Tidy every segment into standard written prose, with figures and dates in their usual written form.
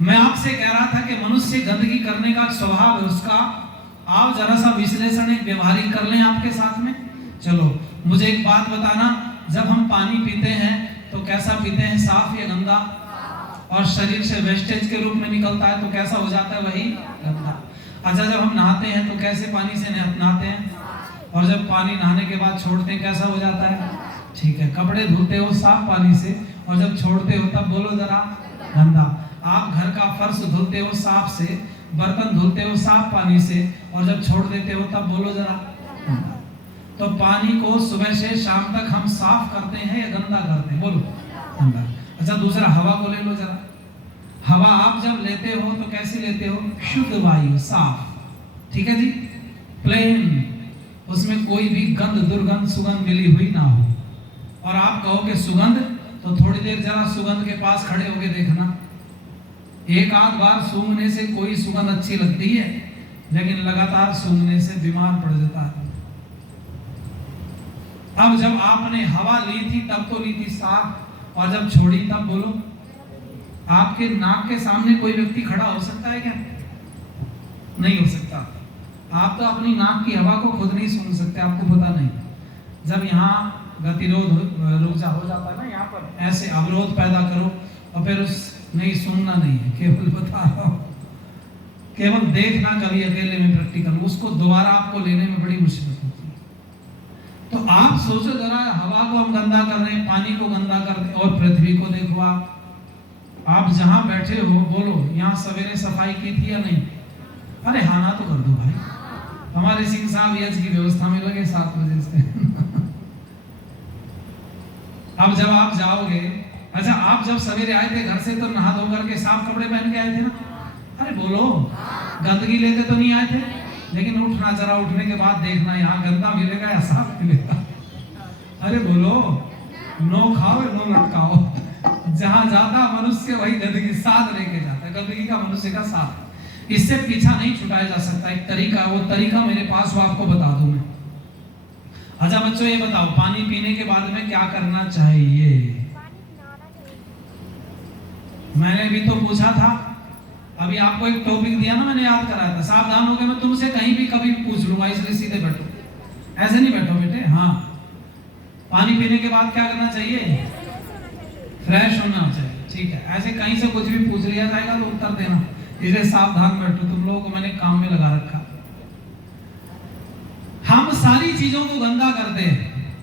मैं आपसे कह रहा था कि मनुष्य गंदगी करने का स्वभाव है उसका। आप जरा सा विश्लेषण एक व्यवहारिक कर लें आपके साथ में। चलो मुझे एक बात बताना, जब हम पानी पीते हैं तो कैसा पीते हैं, साफ या गंदा? और शरीर से वेस्टेज के रूप में निकलता है तो कैसा हो जाता है, वही गंदा। अच्छा, जब हम नहाते हैं तो कैसे पानी से नहाते हैं, और जब पानी नहाने के बाद छोड़ते हैं कैसा हो जाता है? ठीक है, कपड़े धुलते हो साफ पानी से, और जब छोड़ते हो तब बोलो जरा गंदा। आप घर का फर्श धुलते हो साफ से, बर्तन धुलते हो साफ पानी से, और जब छोड़ देते हो तब बोलो जरा गंदा। तो पानी को सुबह से शाम तक हम साफ करते हैं या गंदा करते हैं, बोलो गंदा। अच्छा, दूसरा हवा को ले लो जरा। हवा आप जब लेते हो तो कैसे लेते हो, शुद्ध वायु, साफ, ठीक है जी, प्लेन, उसमें कोई भी गंध दुर्गंध सुगंध मिली हुई ना हो। और आप कहो कि सुगंध, तो थोड़ी देर जरा सुगंध के पास खड़े होके देखना, एक आध बार सूंघने से कोई सुगंध अच्छी लगती है, लेकिन लगातार सूंघने से बीमार पड़ जाता है। अब जब आपने हवा ली थी तब तो ली थी साफ, और जब छोड़ी तब बोलो। आपके नाक के सामने कोई व्यक्ति खड़ा हो सकता है क्या? नहीं हो सकता। आप तो अपनी नाक की हवा को खुद नहीं सूंघ सकते, आपको पता नहीं। जब यहाँ गतिरोध हो जाता है ना, यहाँ पर ऐसे अवरोध पैदा करो, और फिर उस नहीं सूंघना नहीं है, केवल बता रहा हूं, केवल देखना कभी अकेले में प्रैक्टिकल, उसको दोबारा आपको लेने में बड़ी मुश्किल होती है। तो आप सोचो जरा, हवा को हम गंदा कर रहे हैं, पानी को गंदा कर रहे हैं, और पृथ्वी को देखो। आप जहां बैठे हो बोलो, यहाँ सवेरे सफाई की थी या नहीं? अरे हाँ ना तो कर दो भाई, हमारे सिंह साहब यज्ञ की व्यवस्था में लगे 7 बजे से। अब जब आप जाओगे, अच्छा आप जब सवेरे आए थे घर से तो नहा धो करके साफ कपड़े पहन के आए थे ना? अरे बोलो, गंदगी लेके तो नहीं आए थे, लेकिन उठना जरा, उठने के बाद देखना यहाँ गंदा मिलेगा या साफ मिलेगा। अरे बोलो, नो खाओ नो लटकाओ, जहां जाता मनुष्य वही गंदगी साथ लेके जाता है, गंदगी का मनुष्य का साथ। इससे पीछा नहीं छुटाया जा सकता, एक तरीका, वो तरीका मेरे पास वो आपको बता दूं मैं। अच्छा बच्चों ये बताओ, पानी पीने के बाद में क्या करना चाहिए? मैंने भी तो पूछा था, अभी आपको एक टॉपिक दिया ना, मैंने याद कराया था, सावधान हो गए, मैं तुमसे कहीं भी कभी पूछ लूंगा, इसलिए सीधे बैठो, ऐसे नहीं बैठो बेटे। हाँ, पानी पीने के बाद क्या करना चाहिए? फ्रेश होना चाहिए, ठीक है। ऐसे कहीं से कुछ भी पूछ लिया जाएगा तो उत्तर देना, इसलिए सावधान बैठो, तुम लोगों को मैंने काम में लगा रखा। हम सारी चीजों को गंदा करते हैं।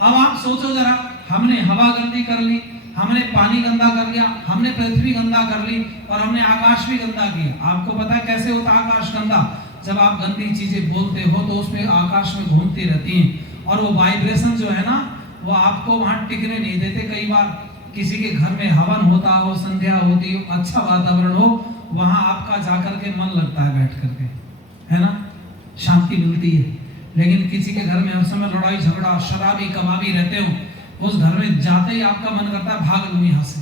अब आप सोचो जरा, हमने हवा गंदी कर ली, हमने पानी गंदा कर लिया, हमने पृथ्वी गंदा कर ली, और हमने आकाश भी गंदा किया। आपको पता है कैसे होता है आकाश गंदा? जब आप गंदी चीजें बोलते हो तो उसमें आकाश में घूमती रहती हैं, और वो वाइब्रेशन जो है ना, वो आपको वहां टिकने नहीं देते। कई बार किसी के घर में हवन होता हो, संध्या होती हो, अच्छा वातावरण हो, वहां आपका जाकर के मन लगता है बैठ करके, है ना, शांति मिलती है। लेकिन किसी के घर में हर समय लड़ाई झगड़ा, शराबी कबाबी रहते हो, उस घर में जाते ही आपका मन करता है भाग लूं यहाँ से।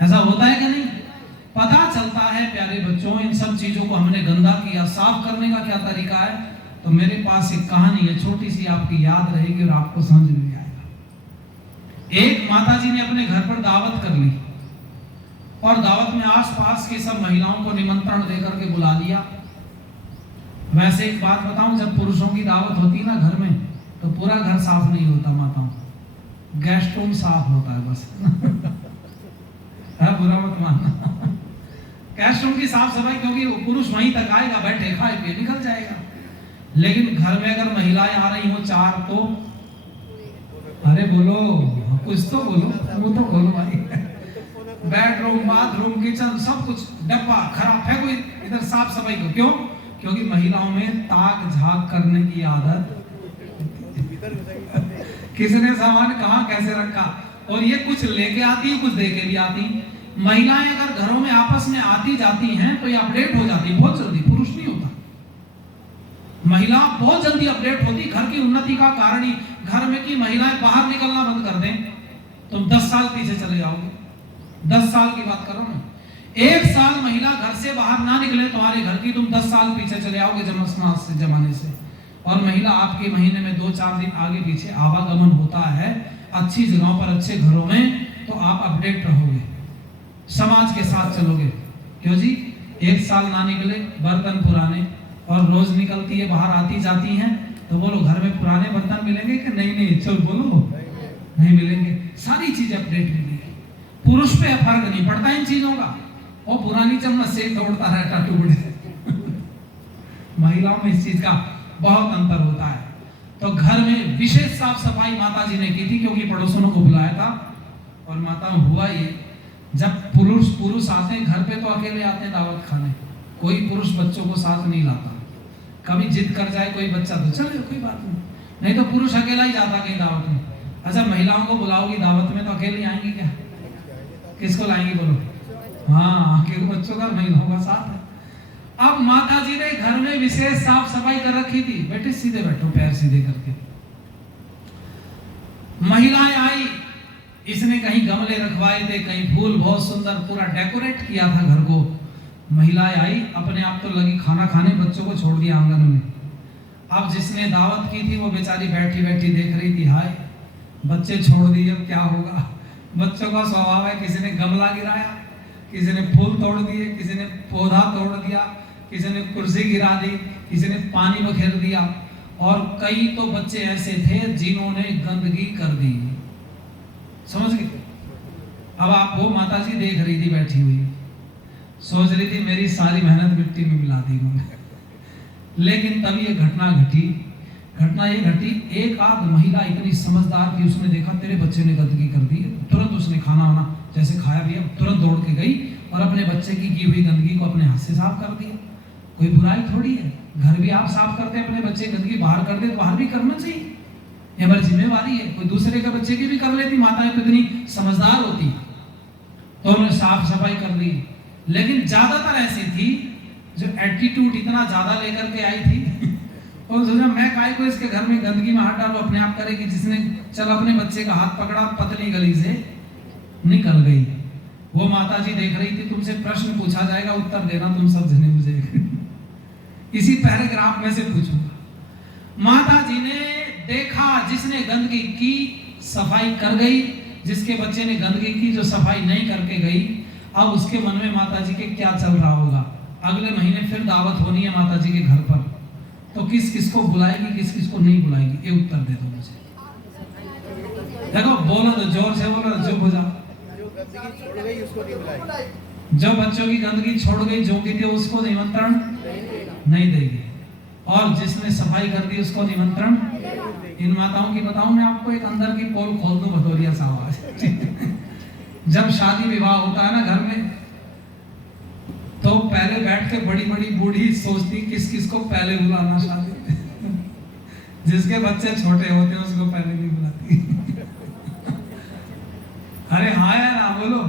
ऐसा होता है कि नहीं? पता चलता है प्यारे बच्चों, इन सब चीजों को हमने गंदा किया। साफ करने का क्या तरीका है? तो मेरे पास एक कहानी है, छोटी सी, आपकी याद रहेगी और आपको समझ में आएगा। एक माता जी ने अपने घर पर दावत कर ली, और दावत में आसपास की सब महिलाओं को निमंत्रण देकर के बुला लिया। वैसे एक बात बताऊं, जब पुरुषों की दावत होती है ना घर में, तो पूरा घर साफ नहीं होता माताओं, गेस्ट रूम साफ होता है बस। है, बुरा मत मानना। गेस्ट रूम की साफ सफाई, क्योंकि वो पुरुष वहीं तक आएगा, बैठे खाए पिए निकल जाएगा। लेकिन घर में अगर महिलाएं आ रही हो 4 तो, अरे बोलो कुछ तो बोलो, वो तो बोलो भाई। बेडरूम, बाथरूम, किचन, सब कुछ डब्बा खराब फेंको, इधर साफ सफाई को। क्यों? क्योंकि महिलाओं में ताक झाक करने की आदत। किसने सामान कहाँ कैसे रखा, और ये कुछ लेके आती है, कुछ देके भी आती। महिलाएं अगर घरों में आपस में आती जाती हैं तो ये अपडेट हो जाती है बहुत जल्दी, पुरुष नहीं होता। महिला बहुत जल्दी अपडेट होती। घर की उन्नति का कारण ही घर में की महिलाएं बाहर निकलना बंद कर दें, तुम 10 साल पीछे चले जाओगे। 10 साल की बात करो ना, 1 साल महिला घर से बाहर ना निकले तुम्हारे घर की, तुम 10 साल पीछे चले आओगे जमाने से। और महिला आपके महीने में 2-4 दिन आगे पीछे आवागमन होता है अच्छी जगहों पर, अच्छे घरों में, तो आप अपडेट रहोगे। समाज के साथ चलोगे। क्यों जी? 1 साल ना निकले बर्तन पुराने, और रोज निकलती है बाहर आती जाती हैं, तो बोलो घर में पुराने बर्तन मिलेंगे कि नहीं? नहीं, चल बोलो, नहीं मिलेंगे। सारी चीज अपडेट मिलेगी। पुरुष पे फर्क नहीं पड़ता इन चीजों का, वो पुरानी चम्मच से तोड़ता रहता टुकड़े। महिलाओं में इस चीज का बहुत अंतर होता है। तो घर में विशेष साफ सफाई माता जी ने की थी, क्योंकि पड़ोसनों को बुलाया था। और माता हुआ ये, जब पुरुष आते हैं घर पे तो अकेले आते हैं दावत खाने, कोई पुरुष बच्चों को साथ नहीं लाता। कभी जिद कर जाए कोई बच्चा तो चले कोई बात नहीं तो पुरुष अकेला ही जाता कहीं दावत में। अच्छा, महिलाओं को बुलाओगी दावत में तो अकेली आएंगी क्या? किसको लाएंगी बोलो? हाँ, क्योंकि बच्चों का महिलाओं का साथ है। अब माता जी ने घर में विशेष साफ सफाई कर रखी थी। बेटे सीधे बैठो, पैर सीधे करके। महिलाएं आई, इसने कहीं गमले रखवाए थे, कहीं फूल, बहुत सुंदर पूरा डेकोरेट किया था घर को। महिलाएं आई, अपने आप तो लगी खाना खाने, बच्चों को छोड़ दिया आंगन में। अब जिसने दावत की थी वो बेचारी बैठी बैठी देख रही थी, हाय बच्चे छोड़ दिए, अब क्या होगा। बच्चों का स्वभाव है, किसी ने गमला गिराया, किसी ने फूल तोड़ दिए, किसी ने पौधा तोड़ दिया, किसी ने कुर्सी गिरा दी, किसी ने पानी बखेर दिया, और कई तो बच्चे ऐसे थे जिन्होंने गंदगी कर दी। समझ गए? अब आप वो माता जी देख रही थी बैठी हुई, सोच रही थी मेरी सारी मेहनत मिट्टी में मिला दी उन्होंने। लेकिन तब ये घटना ये घटी, एक आध महिला इतनी समझदार थी, उसने देखा तेरे बच्चे ने गंदगी कर दी, तुरंत उसने खाना वाना जैसे खाया पिया, तुरंत दौड़ के गई और अपने बच्चे की हुई गंदगी को अपने हाथ से साफ कर दिया। कोई बुराई थोड़ी है, घर भी आप साफ करते हैं, अपने बच्चे गंदगी बाहर कर दे तो बाहर भी करना चाहिए, ये हमारी जिम्मेवारी है। कोई दूसरे के बच्चे की भी कर लेती, माताएं तो इतनी समझदार होती, तो उन्होंने साफ सफाई कर दी। लेकिन ज्यादातर ऐसी थी जो एटीट्यूड इतना ज्यादा लेकर के आई थी और सोचा मैं काय को इसके घर में गंदगी में हाथ डालूं, अपने आप करेगी। जिसने चल अपने बच्चे का हाथ पकड़ा, पतली गली से निकल गई। वो माता जी देख रही थी, तुमसे प्रश्न पूछा जाएगा, उत्तर देना तुम सब जने मुझे। इसी पैराग्राफ में से पूछूंगा। माता जी ने देखा, जिसने गंदगी की सफाई कर गई, जिसके बच्चे ने गंदगी की जो सफाई नहीं करके गई। अब उसके मन में माता जी के क्या चल रहा होगा। अगले महीने फिर दावत होनी है माता जी के घर पर, तो किस किस को बुलाएगी, किस किस को नहीं बुलाएगी, ये उत्तर दे दो मुझे। देखो बोलो तो जोर से बोलो, चुप हो जाओ। जो बच्चों की गंदगी छोड़ गई, जो की थी उसको निमंत्रण नहीं देगी, और जिसने सफाई कर दी उसको निमंत्रण। इन माताओं की बताऊं मैं आपको, एक अंदर की पोल खोल दूं भटोरिया साहब। जब शादी विवाह होता है ना घर में, तो पहले बैठ के बड़ी बड़ी बूढ़ी सोचती किस किस को पहले बुलाना शादी। जिसके बच्चे छोटे होते हैं उसको पहले नहीं बुलाती। अरे हाँ यार, आप बोलो,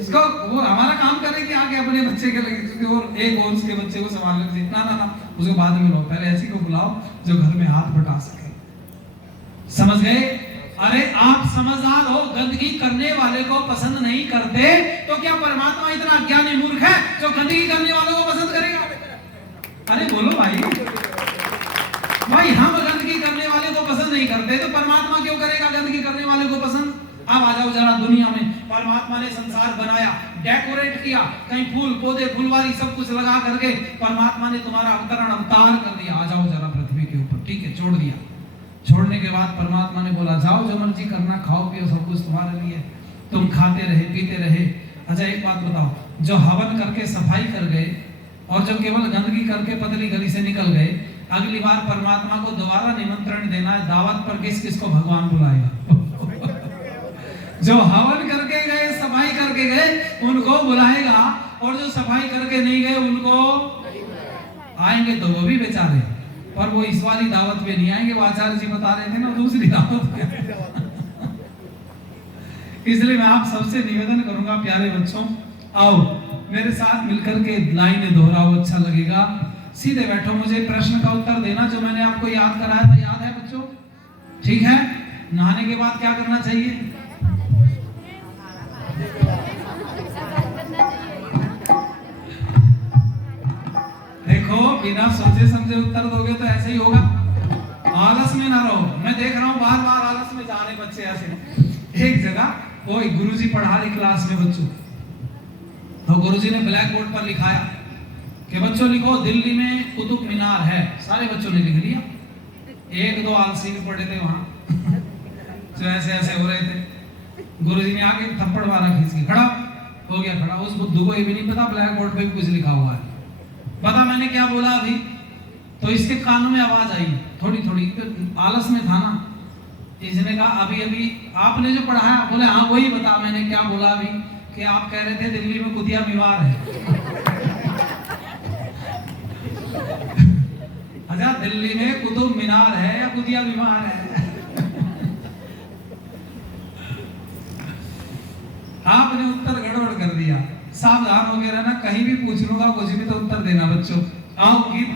इसको वो हमारा काम करेगी आगे अपने बच्चे के लगे, और एक और उसके बच्चे को संभालने से ना उसको बाद में बुलाओ, पहले ऐसी को बुलाओ जो घर में हाथ बटा सके। समझ गए? अरे आप समझदार हो, गंदगी करने वाले को पसंद नहीं करते, तो क्या परमात्मा इतना ज्ञानी मूर्ख है जो गंदगी करने वालों को पसंद करेगा? अरे बोलो भाई, हम गंदगी करने वाले को पसंद नहीं करते तो परमात्मा क्यों करेगा गंदगी करने वाले को पसंद? अब आ जाओ जरा दुनिया में, परमात्मा ने संसार बनाया, डेकोरेट किया, कहीं फूल पौधे फुलवारी सब कुछ लगा करके परमात्मा ने तुम्हारा अवतार कर दिया। आ जाओ जरा पृथ्वी के ऊपर, ठीक है, छोड़ दिया। छोड़ने के बाद परमात्मा ने बोला जाओ जो मर्जी करना, खाओ पियो, सब कुछ तुम्हारे लिए, तुम खाते रहे पीते रहे। अच्छा एक बात बताओ, जो हवन करके सफाई कर गए और जो केवल गंदगी करके पतली गली से निकल गए, अगली बार परमात्मा को दोबारा निमंत्रण देना है दावत पर, किस किस को भगवान बुलाएगा? जो हवन करके गए, सफाई करके गए, उनको बुलाएगा, और जो सफाई करके नहीं गए उनको आएंगे तो वो भी बेचारे, पर वो इस वाली दावत पे नहीं आएंगे। वो आचार्य जी बता रहे थे ना, दूसरी दावत पे। इसलिए मैं आप सबसे निवेदन करूंगा प्यारे बच्चों, आओ मेरे साथ मिलकर के लाइनें दोहराओ, अच्छा लगेगा। सीधे बैठो, मुझे प्रश्न का उत्तर देना जो मैंने आपको याद कराया था, याद है बच्चों? ठीक है। नहाने के बाद क्या करना चाहिए? देखो, बिना सोचे समझे उत्तर दोगे तो ऐसे ही होगा। आलस में ना रहो। मैं देख रहा हूँ बार बार आलस में जा रहे बच्चे ऐसे। एक जगह कोई गुरुजी पढ़ा रही क्लास में बच्चों, तो गुरुजी ने ब्लैक बोर्ड पर लिखाया कि बच्चों लिखो दिल्ली में कुतुब मीनार है। सारे बच्चों ने लिख लिया। एक दो आलसी भी पड़े थे वहां जो ऐसे ऐसे हो रहे थे। गुरुजी ने आके थप्पड़ मारा खींच के, खड़ा हो गया खड़ा। उस बुद्धू को ये भी नहीं पता ब्लैक बोर्ड पे भी कुछ लिखा हुआ है। पता मैंने क्या बोला अभी? तो इसके कानों में आवाज आई थोड़ी थोड़ी, आलस में था ना। इसने कहा अभी अभी आपने जो पढ़ाया, बोले हाँ वही बता मैंने क्या बोला अभी, कि आप कह रहे थे दिल्ली में कुतिया बीमार है। अच्छा, दिल्ली में कुतुब मीनार है या कुतिया बीमार है? आपने उत्तर गड़बड़ कर दिया। सावधान हो गया रहना, कहीं भी पूछ लूंगा कुछ भी तो उत्तर देना बच्चों। आओ गीत